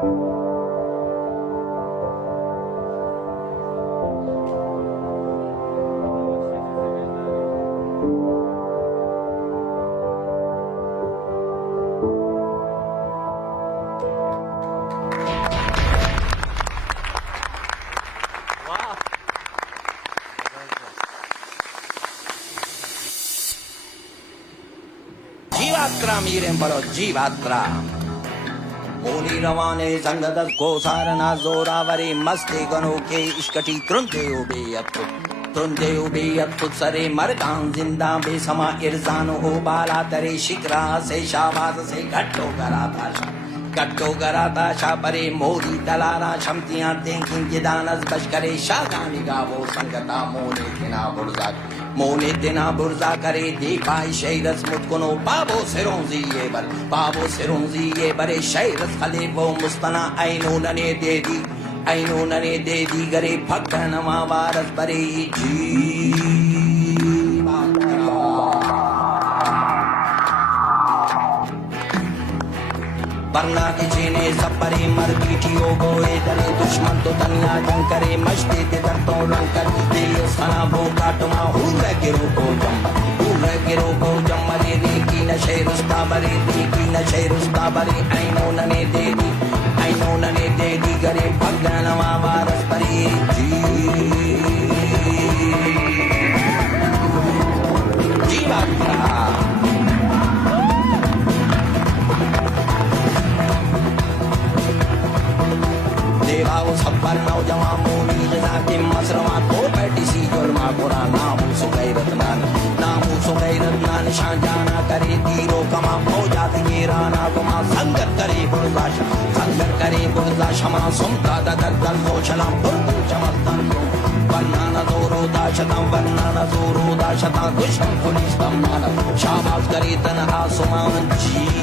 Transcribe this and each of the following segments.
जीवात्रा मीरे बड़ो जीवात्रा मोनी रवाने संगत को सारना जोरावरे मस्ते गनो के इश्कटी त्रुंदे उबे अद्भुत सरे मरकान जिंदा बेसमा इरजान हो बाला तरे शिकरा से शाबाज से कट्टो कराता शा परे मोरी दलारा शमतियां देंगी जिदानस बशकरे शागानी गावो संगता मोने दिना बुर्जा करे दे पाई शैरस मुतकुनो बाबो सिरोंजी ये बरे शैरस खले वो मुस्तना ऐनो नने दे दी गरे भक्तन मावारस बरे जी वरना के चेने सब परे मर पीठियो गोए दरे दुश्मन तो तनिया जंग करे मस्ते ते दर्दों रंग कर दियो सना वो काटमा हुर्रे गिरो को जम्मरे रे की नशे रुस्ता बरे ऐनो नने दे दी गरे भगन वारस परे जीवात्रा देवाओ सब्बर नौजवान मोनी जाके मसरमा तो बैठी सी जुल्मा बुरा नामू सुगैरतनान शान जाना करे तीरो कमा मौजा दिए राना गुमा संगत करे बुर्जा शमा सुमता दल को चलाम बुर्दु चमत्तन को वर्णाना जोरो दाशता दुश्मन पुलिस तम्माना शाबाज करे तनहा सुमान जी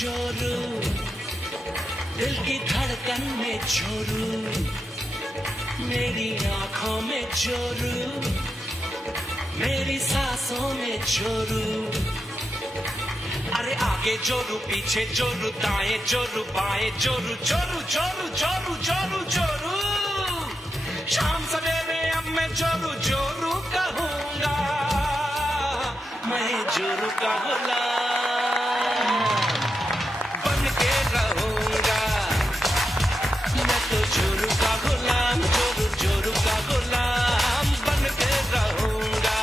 चोरू, दिल की धड़कन में चोरू, मेरी आंखों में चोरू, मेरी सांसों में चोरू। अरे आगे जोरू, पीछे जोरू, दाएं जोरू, बाएं जोरू, जोरू जोरू जोरू जोरू जोरू। शाम सवेरे अब मैं जोरू जोरू कहूंगा, मैं जोरू का गुलाम बन के रहूंगा। मैं तो जोरू का गुलाम, जोरू जोरू का गुलाम बन के रहूंगा।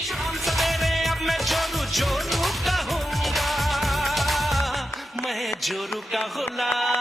शाम सवेरे अब मैं जोरू जोरू कहूंगा, मैं जोरू का गुलाम।